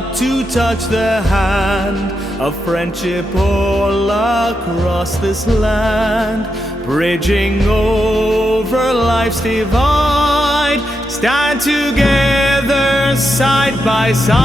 out to touch the hand of friendship all across this land, bridging over life's divide. Stand together side by side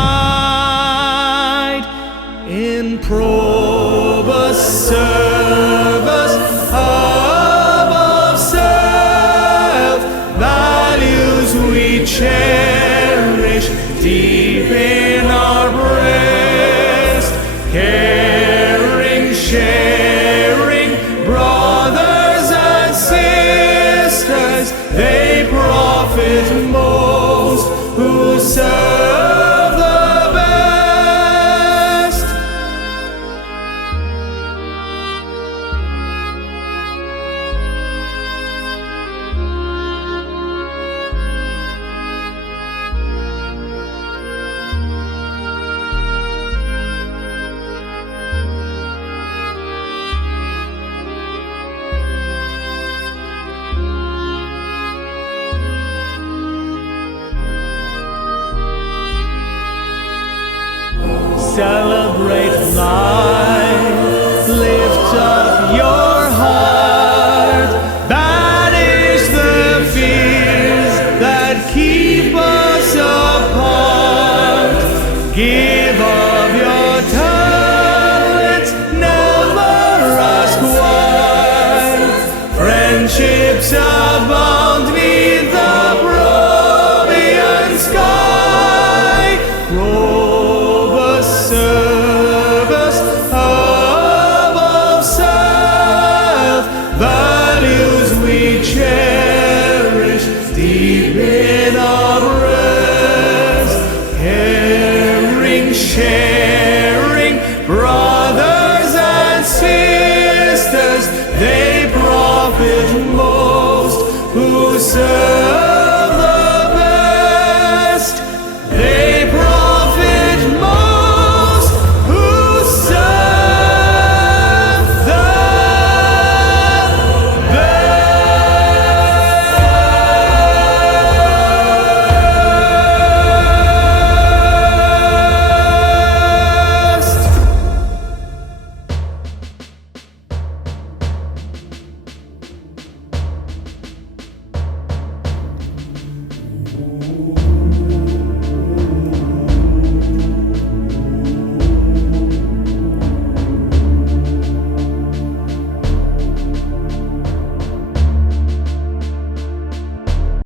in Probus service above self. Values we cherish deep in our breast, caring, sharing, brothers and sisters. They profit most who serve the best. Celebrate life, lift up your heart, banish the fears that keep us apart. Give